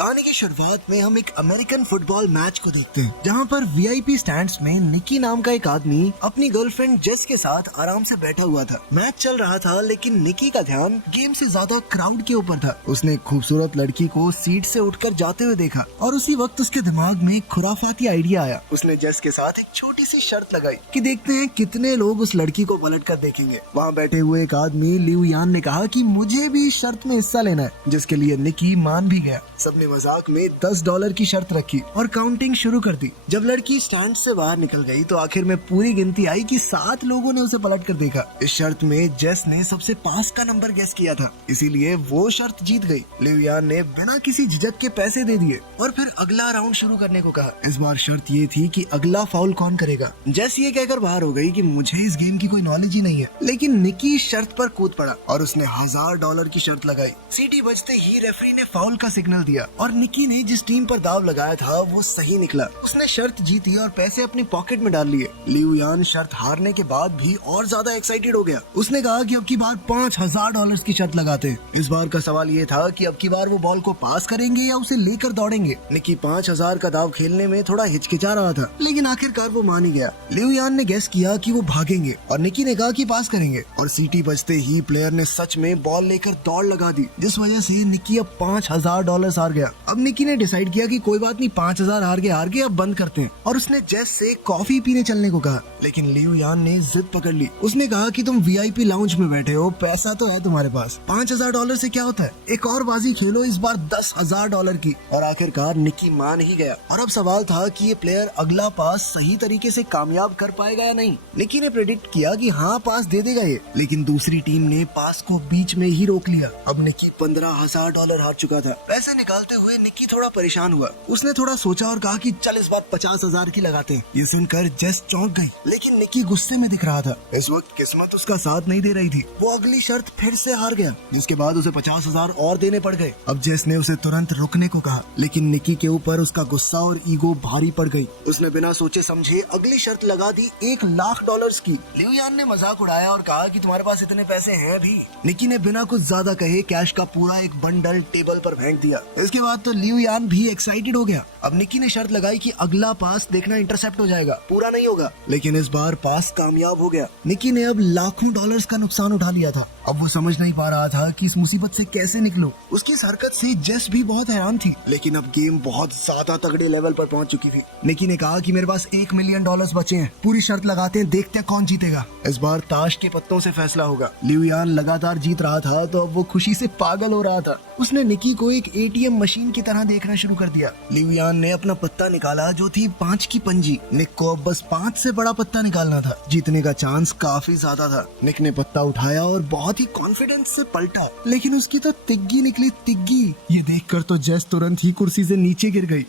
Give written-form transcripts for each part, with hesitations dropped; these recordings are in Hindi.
कहानी की शुरुआत में हम एक अमेरिकन फुटबॉल मैच को देखते हैं, जहां पर वीआईपी स्टैंड्स में निकी नाम का एक आदमी अपनी गर्लफ्रेंड जेस के साथ आराम से बैठा हुआ था। मैच चल रहा था, लेकिन निकी का ध्यान गेम से ज्यादा क्राउड के ऊपर था। उसने एक खूबसूरत लड़की को सीट से उठकर जाते हुए देखा और उसी वक्त उसके दिमाग में एक खुराफाती आइडिया आया। उसने जेस के साथ एक छोटी सी शर्त लगाई कि देखते हैं कितने लोग उस लड़की को पलट कर देखेंगे। वहाँ बैठे हुए एक आदमी लिऊ यान ने कहा कि मुझे भी इस शर्त में हिस्सा लेना है, जिसके लिए निकी मान भी गया। सबने मजाक में $10 की शर्त रखी और काउंटिंग शुरू कर दी। जब लड़की स्टैंड से बाहर निकल गई तो आखिर में पूरी गिनती आई कि 7 लोगों ने उसे पलट कर देखा। इस शर्त में जेस ने सबसे पास का नंबर गेस किया था, इसीलिए वो शर्त जीत गई। लिऊ यान ने बिना किसी झिझक के पैसे दे दिए और फिर अगला राउंड शुरू करने को कहा। इस बार शर्त ये थी कि अगला फाउल कौन करेगा। जेस ये कहकर बाहर हो गई कि मुझे इस गेम की कोई नॉलेज ही नहीं है, लेकिन निकी शर्त पर कूद पड़ा और उसने $1000 की शर्त लगाई। सीटी बजते ही रेफरी ने फाउल का सिग्नल दिया और निकी ने जिस टीम पर दाव लगाया था वो सही निकला। उसने शर्त जीती और पैसे अपनी पॉकेट में डाल लिए। लिऊ यान शर्त हारने के बाद भी और ज्यादा एक्साइटेड हो गया। उसने कहा कि अब की बार $5000 की शर्त लगाते हैं। इस बार का सवाल ये था कि अब की बार वो बॉल को पास करेंगे या उसे लेकर दौड़ेंगे। निकी 5000 का दाव खेलने में थोड़ा हिचकिचा रहा था, लेकिन आखिरकार वो मान ही गया। लिऊ यान ने गेस किया कि वो भागेंगे और निकी ने कहा कि पास करेंगे और सीटी बजते ही प्लेयर ने सच में बॉल लेकर दौड़ लगा दी, जिस वजह से निकी अब $5000 हार गया। अब निकी ने डिसाइड किया कि कोई बात नहीं, 5000 हार गए, अब बंद करते हैं और उसने जेस से कॉफी पीने चलने को कहा। लेकिन लिऊ यान ने जिद पकड़ ली। उसने कहा कि तुम वीआईपी लाउंज में बैठे हो, पैसा तो है तुम्हारे पास, $5000 से क्या होता है, एक और बाजी खेलो, इस बार $10,000 की। और आखिरकार निकी मान ही गया और अब सवाल था कि ये प्लेयर अगला पास सही तरीके से कामयाब कर पाएगा या नहीं। निकी ने प्रेडिक्ट किया कि हाँ, पास दे देगा ये, लेकिन दूसरी टीम ने पास को बीच में ही रोक लिया। अब निकी $15,000 हार चुका था। पैसे निकालते हुए निकी थोड़ा परेशान हुआ। उसने थोड़ा सोचा और कहा कि चल इस बार 50,000 की लगाते हैं। ये सुनकर जेस चौंक गई, लेकिन निकी गुस्से में दिख रहा था। इस वक्त किस्मत उसका साथ नहीं दे रही थी। वो अगली शर्त फिर से हार गया, जिसके बाद उसे 50,000 और देने पड़ गए। अब जेस ने उसे तुरंत रुकने को कहा, लेकिन निकी के ऊपर उसका गुस्सा और ईगो भारी पड़ गई। उसने बिना सोचे समझे अगली शर्त लगा दी $1,00,000 की। लिऊ यान ने मजाक उड़ाया और कहा कि तुम्हारे पास इतने पैसे हैं भी। निकी ने बिना कुछ ज्यादा कहे कैश का पूरा एक बंडल टेबल पर फेंक दिया। इसके बाद तो लिऊ यान भी एक्साइटेड हो गया। अब निकी ने शर्त लगाई कि अगला पास देखना इंटरसेप्ट हो जाएगा, पूरा नहीं होगा। लेकिन इस बार पास कामयाब हो गया। निकी ने अब लाखों डॉलर्स का नुकसान उठा लिया था। अब वो समझ नहीं पा रहा था कि इस मुसीबत से कैसे निकलूं। उसकी इस हरकत से जेस भी बहुत हैरान थी, लेकिन अब गेम बहुत ज्यादा तगड़े लेवल पर पहुंच चुकी थी। निकी ने कहा कि मेरे पास $1 मिलियन बचे हैं, पूरी शर्त लगाते हैं, देखते हैं कौन जीतेगा। इस बार ताश के पत्तों से फैसला होगा। लिऊ यान लगातार जीत रहा था, तो अब वो खुशी से पागल हो रहा था। उसने निकी को एक ATM मशीन की तरह देखना शुरू कर दिया। लिऊ यान ने अपना पत्ता निकाला, जो थी 5 की पंजी। निक को अब बस 5 से बड़ा पत्ता निकालना था। जीतने का चांस काफी ज्यादा था। निक ने पत्ता उठाया और बहुत ही कॉन्फिडेंस से पलटा, लेकिन उसकी तो तिग्गी निकली, तिग्गी। ये देखकर तो जेस तुरंत ही कुर्सी से नीचे गिर गई।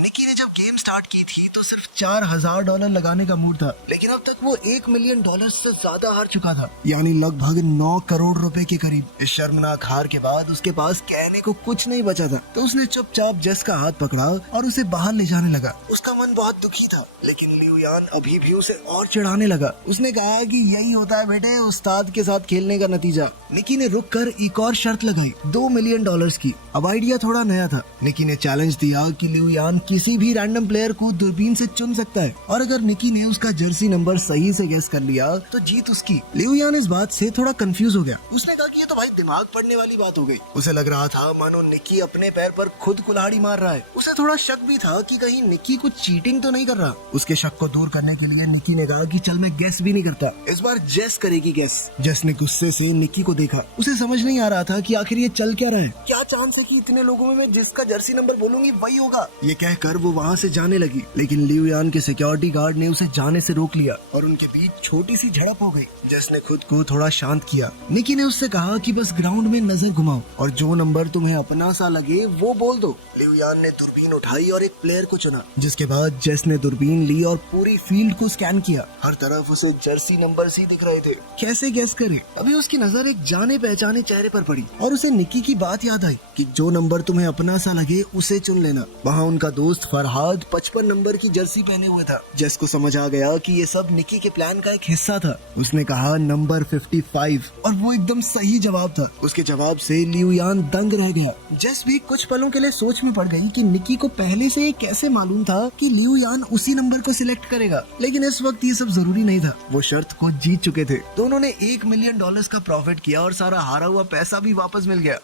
निकी ने जब गेम स्टार्ट की थी तो सिर्फ $4,000 लगाने का मूड था, लेकिन अब तक वो $1 मिलियन से ज्यादा हार चुका था, यानी लगभग 9 करोड़ रुपए के करीब। इस शर्मनाक हार के बाद उसके पास कहने को कुछ नहीं बचा था, तो उसने चुपचाप जेस का हाथ पकड़ा और उसे बाहर ले जाने लगा। उसका मन बहुत दुखी था, लेकिन लिऊ यान अभी भी उसे और चिढ़ाने लगा। उसने कहा कि यही होता है बेटे उस्ताद के साथ खेलने का नतीजा। निकी ने रुक कर एक और शर्त लगाई $2 मिलियन की। अब आइडिया थोड़ा नया था। निकी ने चैलेंज दिया कि लिऊ यान किसी भी रैंडम प्लेयर को दूरबीन से चुन सकता है, और अगर निकी ने उसका जर्सी नंबर सही से गेस कर लिया तो जीत उसकी। लिऊ यान इस बात से थोड़ा कंफ्यूज हो गया। उसने कहा कि ये तो भाई दिमाग पड़ने वाली बात हो गई। उसे लग रहा था मानो निकी अपने पैर पर खुद कुल्हाड़ी मार रहा है। उसे थोड़ा शक भी था कि कहीं निकी कुछ चीटिंग तो नहीं कर रहा। उसके शक को दूर करने के लिए निकी ने कहा कि चल मैं गेस भी नहीं करता, इस बार जेस करेगी गेस। जेस ने गुस्से से निकी को देखा। उसे समझ नहीं आ रहा था कि आखिर ये चल क्या रहा है। क्या चांस है कि इतने लोगों में मैं जिसका जर्सी नंबर बोलूंगी वही होगा। ये कहकर वो वहाँ से जाने लगी, लेकिन लिऊ यान के सिक्योरिटी गार्ड ने उसे जाने से रोक लिया और उनके बीच छोटी सी झड़प हो गई। जेस ने खुद को थोड़ा शांत किया। निकी ने उससे कहा कि बस ग्राउंड में नजर घुमाओ और जो नंबर तुम्हें अपना सा लगे वो बोल दो। लिऊ यान ने दूरबीन उठाई और एक प्लेयर को चुना, जिसके बाद जेस ने दूरबीन ली और पूरी फील्ड को स्कैन किया। हर तरफ उसे जर्सी नंबर ही दिख रहे थे। कैसे गेस करे। अभी उसकी नजर एक जाने पहचाने चेहरे पर पड़ी और उसे निकी की बात याद आई कि जो नंबर तुम्हें अपना सा लगे उसे चुन लेना। वहाँ उनका दोस्त फरहाद 55 नंबर की जर्सी पहने हुए था। जेस को समझ आ गया कि ये सब निकी के प्लान का एक हिस्सा था। उसने कहा नंबर 55 और वो एकदम सही जवाब था। था। उसके जवाब से लियू यान दंग रह गया। जेस भी कुछ पलों के लिए सोच में पड़ गई कि निकी को पहले से ये कैसे मालूम था कि लियू यान उसी नंबर को सिलेक्ट करेगा, लेकिन इस वक्त ये सब जरूरी नहीं था। वो शर्त को जीत चुके थे। दोनों ने $1 मिलियन का प्रॉफिट किया और सारा हारा हुआ पैसा भी वापस मिल गया।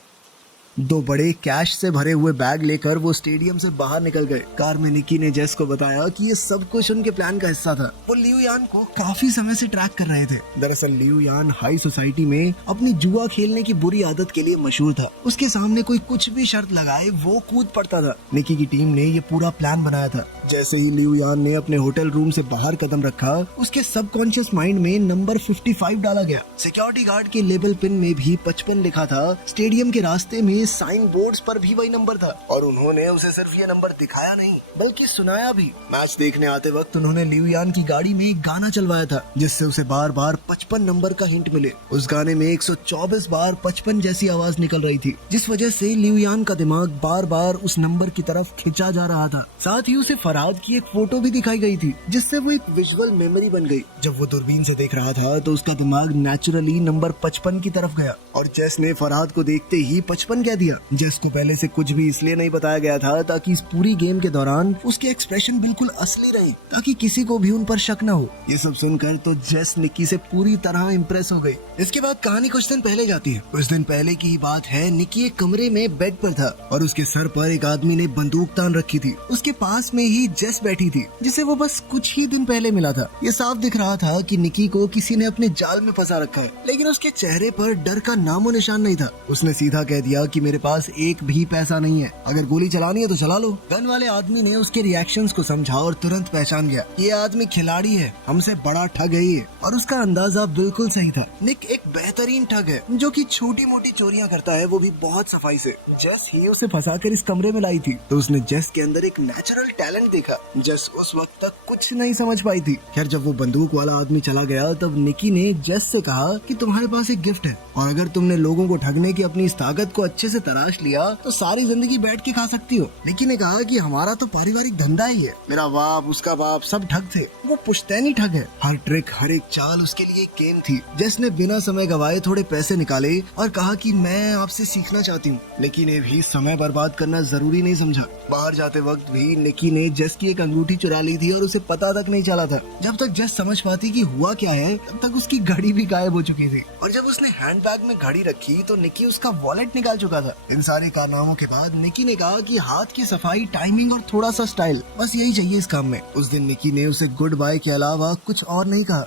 2 बड़े कैश से भरे हुए बैग लेकर वो स्टेडियम से बाहर निकल गए। कार में निकी ने जेस को बताया कि ये सब कुछ उनके प्लान का हिस्सा था। वो लियू यान को काफी समय से ट्रैक कर रहे थे। दरअसल लियू यान हाई सोसाइटी में अपनी जुआ खेलने की बुरी आदत के लिए मशहूर था। उसके सामने कोई कुछ भी शर्त लगाए वो कूद पड़ता था। निकी की टीम ने ये पूरा प्लान बनाया था। जैसे ही लियू यान ने अपने होटल रूम से बाहर कदम रखा, उसके सबकॉन्शियस माइंड में नंबर 55 डाला गया। सिक्योरिटी गार्ड के लेबल पिन में भी 55 लिखा था। स्टेडियम के रास्ते में साइन बोर्ड्स पर भी वही नंबर था और उन्होंने उसे सिर्फ ये नंबर दिखाया नहीं बल्कि सुनाया भी। मैच देखने आते वक्त उन्होंने लियू यान की गाड़ी में एक गाना चलवाया था जिससे उसे बार बार 55 नंबर का हिंट मिले। उस गाने में 124 बार 55 जैसी आवाज निकल रही थी, जिस वजह से लियू यान का दिमाग बार बार उस नंबर की तरफ खिंचा जा रहा था। साथ ही उसे फरहाद की एक फोटो भी दिखाई गई थी जिससे वो एक विजुअल मेमोरी बन गई। जब वो दूरबीन से देख रहा था तो उसका दिमाग नेचुरली नंबर 55 की तरफ गया और जेस ने फरहाद को देखते ही 55 कह दिया। जेस को पहले से कुछ भी इसलिए नहीं बताया गया था ताकि इस पूरी गेम के दौरान उसके एक्सप्रेशन बिल्कुल असली रहे, ताकि किसी को भी उन पर शक न हो। ये सब सुनकर तो जेस निकी से पूरी तरह इम्प्रेस हो गई। इसके बाद कहानी कुछ दिन पहले जाती है। कुछ दिन पहले की ही बात है। निकी एक कमरे में बेड पर था और उसके सर पर एक आदमी ने बंदूक तान रखी थी। उसके पास में ही जेस बैठी थी जिसे वो बस कुछ ही दिन पहले मिला था। ये साफ दिख रहा था कि निकी को किसी ने अपने जाल में फंसा रखा है, लेकिन उसके चेहरे पर डर का नामो निशान नहीं था। उसने सीधा कह दिया कि मेरे पास एक भी पैसा नहीं है, अगर गोली चलानी है तो चला लो। गन वाले आदमी ने उसके रिएक्शंस को समझा और तुरंत पहचान गया ये आदमी खिलाड़ी है, हमसे बड़ा ठग है ये। और उसका अंदाजा बिल्कुल सही था। निक एक बेहतरीन ठग है जो कि छोटी मोटी चोरियां करता है, वो भी बहुत सफाई से। जेस ही उसे फंसाकर इस कमरे में लाई थी तो उसने जेस के अंदर एक नेचुरल टैलेंट देखा। जेस उस वक्त तक कुछ नहीं समझ पाई थी। खैर जब वो बंदूक वाला आदमी चला गया तब निकी ने जेस से कहा कि तुम्हारे पास एक गिफ्ट है और अगर तुमने लोगों को ठगने की अपनी इस ताकत को अच्छे से तराश लिया तो सारी जिंदगी बैठ के खा सकती हो। निकी ने कहा कि हमारा तो पारिवारिक धंधा ही है, मेरा बाप उसका बाप सब ठग थे, वो पुश्तैनी ठग है। हर ट्रिक हर एक चाल उसके लिए एक गेम थी। जेस ने बिना समय गवाए थोड़े पैसे निकाले और कहा कि मैं आपसे सीखना चाहती हूँ। निकी ने भी समय बर्बाद करना जरूरी नहीं समझा। बाहर जाते वक्त भी निकी ने जेस की एक अंगूठी चुरा ली थी और उसे पता तक नहीं चला था। जब तक जेस समझ पाती कि हुआ क्या है तब तक उसकी घड़ी भी गायब हो चुकी थी और जब उसने हैंडबैग में घड़ी रखी तो निकी उसका वॉलेट निकाल चुका था। इन सारे कारनामों के बाद निकी ने कहा कि हाथ की सफाई, टाइमिंग और थोड़ा सा स्टाइल, बस यही चाहिए इस काम में। उस दिन निकी ने उसे गुड बाय के अलावा कुछ और नहीं कहा।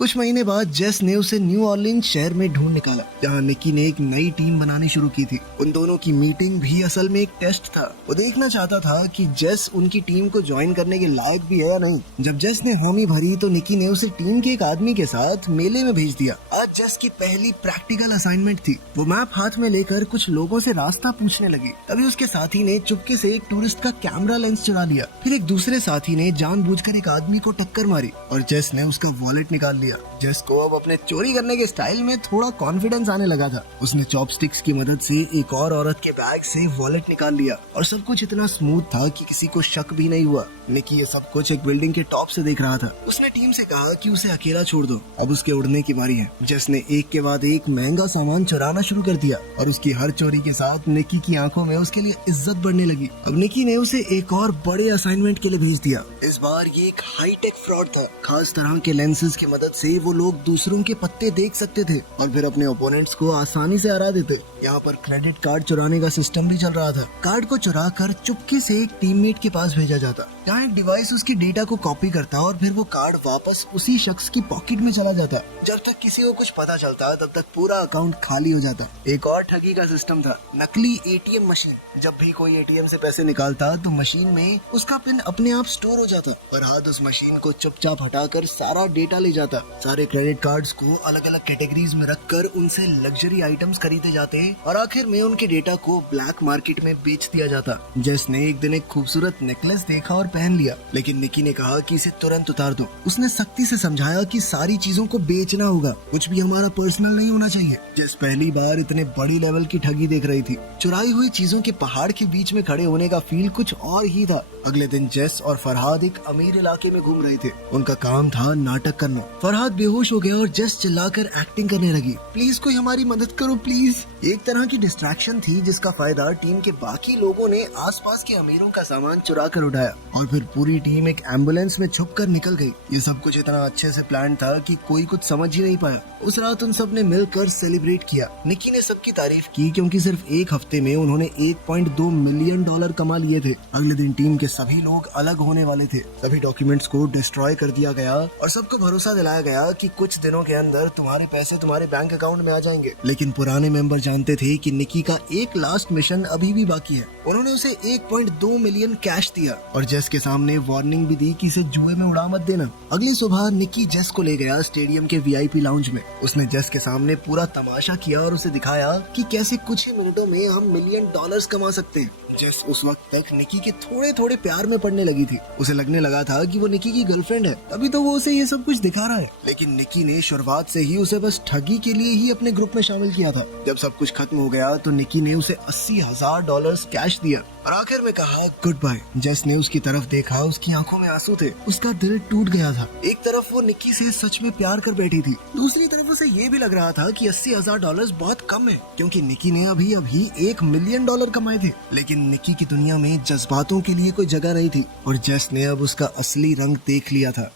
कुछ महीने बाद जेस ने उसे न्यू ऑर्लिन्स शहर में ढूंढ निकाला जहां निकी ने एक नई टीम बनानी शुरू की थी। उन दोनों की मीटिंग भी असल में एक टेस्ट था। वो देखना चाहता था कि जेस उनकी टीम को ज्वाइन करने के लायक भी है या नहीं। जब जेस ने हामी भरी तो निकी ने उसे टीम के एक आदमी के साथ मेले में भेज दिया। आज जेस की पहली प्रैक्टिकल असाइनमेंट थी। वो मैप हाथ में लेकर कुछ लोगों से रास्ता पूछने लगी। तभी उसके साथी ने चुपके से एक टूरिस्ट का कैमरा लेंस चुरा लिया। फिर एक दूसरे साथी ने जानबूझकर एक आदमी को टक्कर मारी और जेस ने उसका वॉलेट निकाल लिया। जेस को अब अपने चोरी करने के स्टाइल में थोड़ा कॉन्फिडेंस आने लगा था। उसने चॉपस्टिक्स की मदद से एक और औरत के बैग से वॉलेट निकाल लिया और सब कुछ इतना स्मूथ था कि किसी को शक भी नहीं हुआ। निकी ये सब कुछ एक बिल्डिंग के टॉप से देख रहा था। उसने टीम से कहा कि उसे अकेला छोड़ दो, अब उसके उड़ने की बारी है। जेस ने एक के बाद एक महंगा सामान चुराना शुरू कर दिया और उसकी हर चोरी के साथ निकी की आंखों में उसके लिए इज्जत बढ़ने लगी। अब निकी ने उसे एक और बड़े असाइनमेंट के लिए भेज दिया। इस बार ये एक हाईटेक फ्रॉड था। खास तरह के लेंसेज की मदद से वो लोग दूसरों के पत्ते देख सकते थे और फिर अपने ओपोनेंट्स को आसानी से हरा देते। यहाँ पर क्रेडिट कार्ड चुराने का सिस्टम भी चल रहा था। कार्ड को चुरा कर चुपके से एक टीममेट के पास भेजा जाता, जहाँ एक डिवाइस उसकी डेटा को कॉपी करता और फिर वो कार्ड वापस उसी शख्स की पॉकेट में चला जाता। जब तक किसी को कुछ पता चलता तब तक पूरा अकाउंट खाली हो जाता। एक और ठगी का सिस्टम था, नकली एटीएम मशीन। जब भी कोई एटीएम से पैसे निकालता तो मशीन में उसका पिन अपने आप स्टोर हो जाता और हाथ उस मशीन को चुपचाप हटाकर सारा डेटा ले जाता। सारे क्रेडिट कार्ड्स को अलग अलग कैटेगरीज में रखकर उनसे लग्जरी आइटम्स खरीदे जाते और आखिर में उनके डेटा को ब्लैक मार्केट में बेच दिया जाता। जेस ने एक दिन एक खूबसूरत नेकलेस देखा और पहन लिया, लेकिन निकी ने कहा कि इसे तुरंत उतार दो। उसने सख्ती से समझाया कि सारी चीजों को बेचना होगा, कुछ भी हमारा पर्सनल नहीं होना चाहिए। जेस पहली बार इतने बड़ी लेवल की ठगी देख रही थी। चुराई हुई चीजों के पहाड़ के बीच में खड़े होने का फील कुछ और ही था। अगले दिन जेस और फरहाद एक अमीर इलाके में घूम रहे थे। उनका काम था नाटक करना। फरहाद फरहाद बेहोश हो गया और जेस चिल्लाकर एक्टिंग करने लगी, प्लीज कोई हमारी मदद करो प्लीज। एक तरह की डिस्ट्रैक्शन थी जिसका फायदा टीम के बाकी लोगों ने आसपास के अमीरों का सामान चुरा कर उठाया और फिर पूरी टीम एक एम्बुलेंस में छुप कर निकल गई। ये सब कुछ इतना अच्छे से प्लान था कि कोई कुछ समझ ही नहीं पाया। उस रात उन सब ने मिलकर सेलिब्रेट किया। निकी ने सबकी तारीफ की क्योंकि सिर्फ एक हफ्ते में उन्होंने $1.2 मिलियन कमा लिए थे। अगले दिन टीम के सभी लोग अलग होने वाले थे। सभी डॉक्यूमेंट्स को डिस्ट्रॉय कर दिया गया और सबको भरोसा दिलाया गया कि कुछ दिनों के अंदर तुम्हारे पैसे तुम्हारे बैंक अकाउंट में आ जाएंगे। लेकिन पुराने मेंबर जानते थे कि निकी का एक लास्ट मिशन अभी भी बाकी है। उन्होंने उसे 1.2 मिलियन कैश दिया और जेस के सामने वार्निंग भी दी कि इसे जुए में उड़ा मत देना। अगली सुबह निकी जेस को ले गया स्टेडियम के VIP लाउंज में। उसने जेस के सामने पूरा तमाशा किया और उसे दिखाया कि कैसे कुछ ही मिनटों में हम $1 मिलियन कमा सकते हैं। जेस उस वक्त तक निकी के थोड़े थोड़े प्यार में पड़ने लगी थी। उसे लगने लगा था कि वो निकी की गर्लफ्रेंड है, तभी तो वो उसे ये सब कुछ दिखा रहा है। लेकिन निकी ने शुरुआत से ही उसे बस ठगी के लिए ही अपने ग्रुप में शामिल किया था। जब सब कुछ खत्म हो गया तो निकी ने उसे $80,000 कैश दिया और आखिर में कहा गुड बाय। जेस ने उसकी तरफ देखा, उसकी आंखों में आंसू थे, उसका दिल टूट गया था। एक तरफ वो निकी से सच में प्यार कर बैठी थी, दूसरी तरफ उसे ये भी लग रहा था कि $80,000 बहुत कम है क्योंकि निकी ने अभी $1 मिलियन कमाए थे। लेकिन निकी की दुनिया में जज्बातों के लिए कोई जगह नहीं थी और जेस ने अब उसका असली रंग देख लिया था।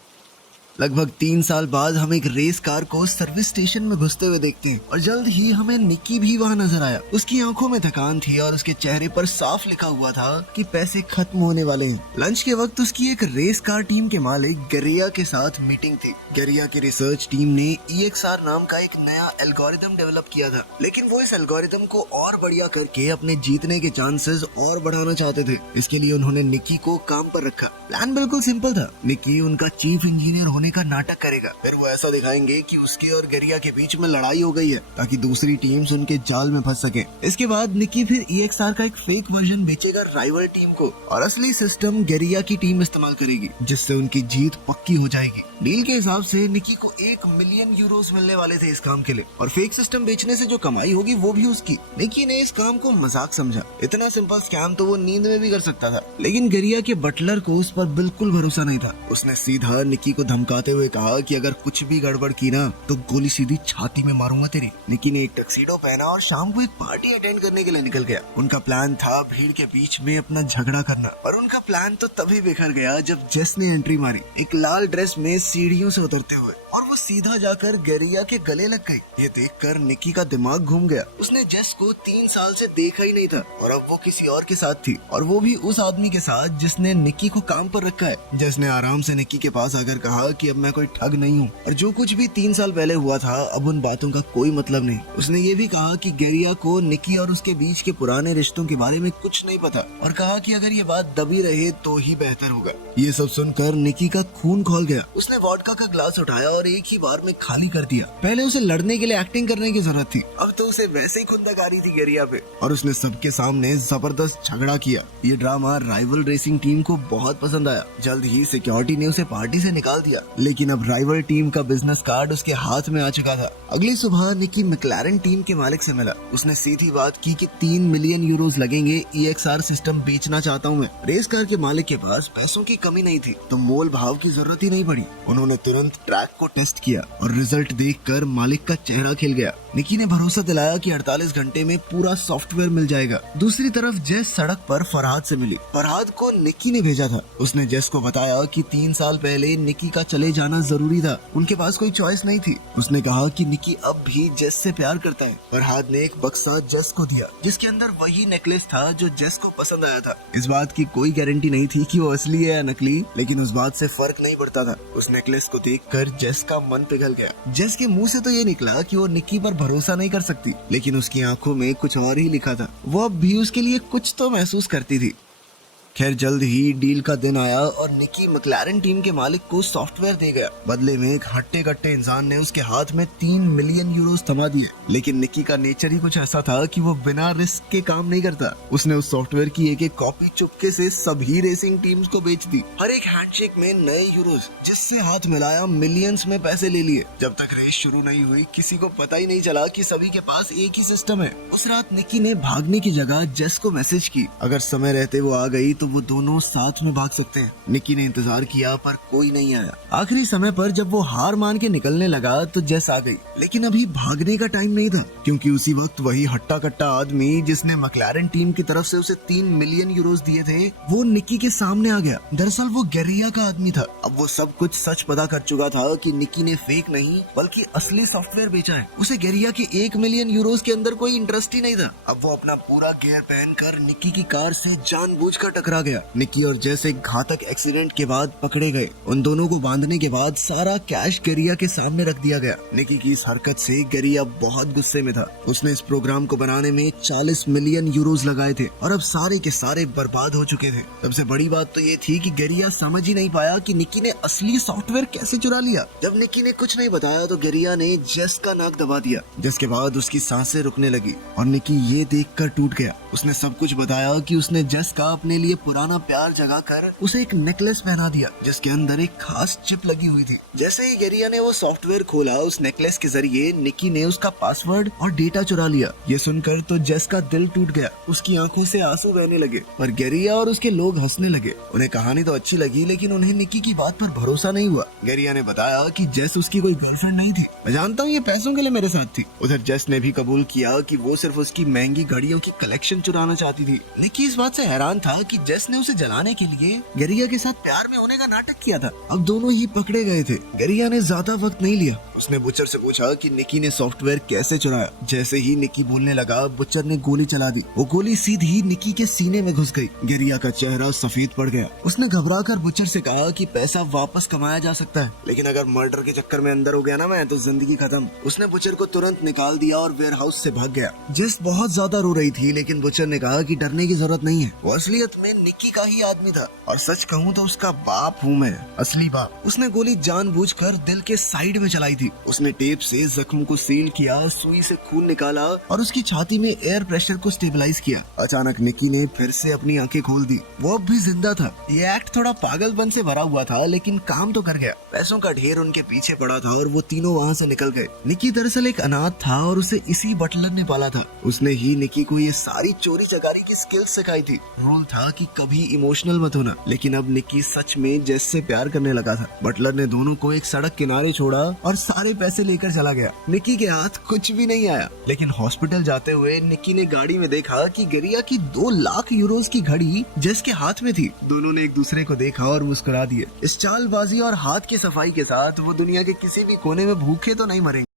लगभग 3 साल बाद हम एक रेस कार को सर्विस स्टेशन में घुसते हुए देखते हैं और जल्द ही हमें निकी भी वहाँ नजर आया। उसकी आंखों में थकान थी और उसके चेहरे पर साफ लिखा हुआ था कि पैसे खत्म होने वाले हैं। लंच के वक्त उसकी एक रेस कार टीम के मालिक गरिया के साथ मीटिंग थी। गरिया की रिसर्च टीम ने EXR नाम का एक नया एल्गोरिदम डेवलप किया था, लेकिन वो इस एल्गोरिदम को और बढ़िया करके अपने जीतने के चांसेस और बढ़ाना चाहते थे। इसके लिए उन्होंने निकी को काम पर रखा। प्लान बिल्कुल सिंपल था। निकी उनका चीफ इंजीनियर होने का नाटक करेगा, फिर वो ऐसा दिखाएंगे कि उसके और गरिया के बीच में लड़ाई हो गई है ताकि दूसरी टीम्स उनके जाल में फंस सके। इसके बाद निकी फिर EXR का एक फेक वर्जन बेचेगा राइवल टीम को और असली सिस्टम गरिया की टीम इस्तेमाल करेगी, जिससे उनकी जीत पक्की हो जाएगी। डील के हिसाब से निकी को €1 मिलियन मिलने वाले थे इस काम के लिए और फेक सिस्टम बेचने से जो कमाई होगी वो भी उसकी। निकी ने इस काम को मजाक समझा। इतना सिंपल स्कैम तो वो नींद में भी कर सकता था, लेकिन गरिया के बटलर को उस पर बिल्कुल भरोसा नहीं था। उसने सीधा निकी को धमकाते हुए कहा कि अगर कुछ भी गड़बड़ की ना तो गोली सीधी छाती में मारूंगा तेरी। निकी ने एक टक्सीडो पहना और शाम को एक पार्टी अटेंड करने के लिए निकल गया। उनका प्लान था भीड़ के बीच में अपना झगड़ा करना, और उनका प्लान तो तभी बिखर गया जब जेस ने एंट्री मारी, एक लाल ड्रेस में सीढ़ियों से उतरते हुए, और वो सीधा जाकर गरिया के गले लग गई। ये देखकर निकी का दिमाग घूम गया। उसने जेस को 3 साल से देखा ही नहीं था और अब वो किसी और के साथ थी, और वो भी उस आदमी के साथ जिसने निकी को काम पर रखा है। जेस ने आराम से निकी के पास आकर कहा कि अब मैं कोई ठग नहीं हूँ और जो कुछ भी 3 साल पहले हुआ था अब उन बातों का कोई मतलब नहीं। उसने ये भी कहा कि गरिया को निकी और उसके बीच के पुराने रिश्तों के बारे में कुछ नहीं पता, और कहा कि अगर ये बात दबी रहे तो ही बेहतर होगा। ये सब सुनकर निकी का खून खौल गया। उसने वोडका का ग्लास उठाया और एक ही बार में खाली कर दिया। पहले उसे लड़ने के लिए एक्टिंग करने की जरूरत थी, अब तो उसे वैसे ही खुंदक आ रही थी गरिया पे, और उसने सबके सामने जबरदस्त झगड़ा किया। ये ड्रामा राइवल रेसिंग टीम को बहुत पसंद आया। जल्द ही सिक्योरिटी ने उसे पार्टी से निकाल दिया, लेकिन अब राइवल टीम का बिजनेस कार्ड उसके हाथ में आ चुका था। अगली सुबह निकी मैक्लारेन टीम के मालिक से मिला। उसने सीधी बात की कि €3 मिलियन लगेंगे, EXR सिस्टम बेचना चाहता हूँ मैं। रेस कार के मालिक के पास पैसों की कमी नहीं थी तो मोल भाव की जरूरत ही नहीं पड़ी। उन्होंने तुरंत ट्रैक को टेस्ट किया और रिजल्ट देखकर मालिक का चेहरा खिल गया। निकी ने भरोसा दिलाया कि 48 घंटे में पूरा सॉफ्टवेयर मिल जाएगा। दूसरी तरफ जेस सड़क पर फरहाद से मिली। फरहाद को निकी ने भेजा था। उसने जेस को बताया कि 3 साल पहले निकी का चले जाना जरूरी था, उनके पास कोई चॉइस नहीं थी। उसने कहा कि निकी अब भी जेस से प्यार करता है। फरहाद ने एक बक्सा जेस को दिया जिसके अंदर वही नेकलेस था जो जेस को पसंद आया था। इस बात की कोई गारंटी नहीं थी कि वो असली है या नकली, लेकिन उस बात से फर्क नहीं पड़ता था। उस नेकलेस को देखकर जेस का मन पिघल गया। जेस के मुंह से तो ये निकला कि वो निकी पर भरोसा नहीं कर सकती, लेकिन उसकी आंखों में कुछ और ही लिखा था। वो अब भी उसके लिए कुछ तो महसूस करती थी। खैर जल्द ही डील का दिन आया और निकी मैक्लारेन टीम के मालिक को सॉफ्टवेयर दे गया। बदले में एक हट्टे कट्टे इंसान ने उसके हाथ में €3 मिलियन थमा दिए। लेकिन निकी का नेचर ही कुछ ऐसा था कि वो बिना रिस्क के काम नहीं करता। उसने उस सॉफ्टवेयर की एक एक कॉपी चुपके से सभी रेसिंग टीम्स को बेच दी। हर एक हैंडशेक में नए यूरोज, जिससे हाथ मिलाया मिलियंस में पैसे ले लिए। जब तक रेस शुरू नहीं हुई किसी को पता ही नहीं चला कि सभी के पास एक ही सिस्टम है। उस रात निकी ने भागने की जगह जेस को मैसेज की, अगर समय रहते वो आ गई तो वो दोनों साथ में भाग सकते हैं। निकी ने इंतजार किया पर कोई नहीं आया। आखिरी समय पर जब वो हार मान के निकलने लगा तो जेस आ गई, लेकिन अभी भागने का टाइम नहीं था, क्योंकि उसी वक्त वही हट्टा कट्टा आदमी जिसने मैक्लारेन टीम की तरफ से उसे 3 मिलियन यूरोस दिए थे, वो निकी के सामने आ गया। दरअसल वो गेरिया का आदमी था। अब वो सब कुछ सच पता कर चुका था कि निकी ने फेक नहीं बल्कि असली सॉफ्टवेयर बेचा है। उसे गेरिया के 1 मिलियन यूरोस के अंदर कोई इंटरेस्ट ही नहीं था। अब वो अपना पूरा गियर पहनकर निकी की कार से जानबूझकर टकरा गया। निकी और जेस एक घातक एक्सीडेंट के बाद पकड़े गए। उन दोनों को बांधने के बाद सारा कैश गेरिया के सामने रख दिया गया। निकी की इस हरकत से गेरिया बहुत गुस्से में था। उसने इस प्रोग्राम को बनाने में 40 मिलियन यूरोस लगाए थे और अब सारे के सारे बर्बाद हो चुके थे। सबसे बड़ी बात तो ये थी कि गेरिया समझ ही नहीं पाया कि निकी ने असली सॉफ्टवेयर कैसे चुरा लिया। जब निकी ने कुछ नहीं बताया तो गेरिया ने जेस का नाक दबा दिया, जिसके बाद उसकी सांसें रुकने लगी और निकी ये देखकर टूट गया। उसने सब कुछ बताया कि उसने जेस का अपने लिए पुराना प्यार जगाकर उसे एक नेकलेस पहना दिया जिसके अंदर एक खास चिप लगी हुई थी। जैसे ही गेरिया ने वो सॉफ्टवेयर खोला, उस नेकलेस के जरिए निकी ने उसका पासवर्ड और डेटा चुरा लिया। ये सुनकर तो जेस का दिल टूट गया। उसकी आंखों से आंसू बहने लगे, पर गेरिया और उसके लोग हंसने लगे। उन्हें कहानी तो अच्छी लगी, लेकिन उन्हें निकी की बात पर भरोसा नहीं हुआ। गेरिया ने बताया कि जेस उसकी कोई गर्लफ्रेंड नहीं थी। मैं जानता हूँ ये पैसों के लिए मेरे साथ थी। उधर जेस ने भी कबूल किया कि वो सिर्फ उसकी महंगी घड़ियों की कलेक्शन चुराना चाहती थी। निकी इस बात से हैरान था कि जेस ने उसे जलाने के लिए गेरिया के साथ प्यार में होने का नाटक किया था। अब दोनों ही पकड़े गए थे। गेरिया ने ज्यादा वक्त नहीं लिया। उसने बुचर से पूछा कि निकी ने सॉफ्टवेयर कैसे चुराया। जैसे ही निकी बोलने लगा, बुचर ने गोली चला दी। वो गोली सीधी निकी के सीने में घुस गई। गेरिया का चेहरा सफेद पड़ गया। उसने घबराकर बुचर से कहा कि पैसा वापस कमाया जा सकता है, लेकिन अगर मर्डर के चक्कर में अंदर हो गया ना मैं, तो जिंदगी खत्म। उसने बुचर को तुरंत निकाल दिया और वेयर हाउस से भाग गया। जेस बहुत ज्यादा रो रही थी, लेकिन बुचर ने कहा कि डरने की जरूरत नहीं है। वो असलियत में निकी का ही आदमी था और सच कहूँ तो उसका बाप हूँ मैं, असली बाप। उसने गोली जानबूझकर दिल के साइड में चलाई थी। उसने टेप से जख्म को सील किया, सुई से खून निकाला और उसकी छाती में एयर प्रेशर को स्टेबलाइज किया। अचानक निकी ने फिर से अपनी आंखें खोल दी। वो अब भी जिंदा था। ये एक्ट थोड़ा पागलपन से भरा हुआ था, लेकिन काम तो कर गया। पैसों का ढेर उनके पीछे पड़ा था और वो तीनों वहाँ से निकल गए। निकी दरअसल एक अनाथ था और उसे इसी बटलर ने पाला था। उसने ही निकी को ये सारी चोरी चकारी की स्किल्स सिखाई थी। रूल था कि कभी इमोशनल मत होना, लेकिन अब निकी सच में जेस से प्यार करने लगा था। बटलर ने दोनों को एक सड़क किनारे छोड़ा और सारे पैसे लेकर चला गया। निकी के हाथ कुछ भी नहीं आया, लेकिन हॉस्पिटल जाते हुए निकी ने गाड़ी में देखा कि गेरिया की 2 लाख यूरोस की घड़ी जेस के हाथ में थी। दोनों ने एक दूसरे को देखा और मुस्कुरा दिए। इस चालबाजी और हाथ की सफाई के साथ वो दुनिया के किसी भी कोने में भूखे तो नहीं मरेंगे।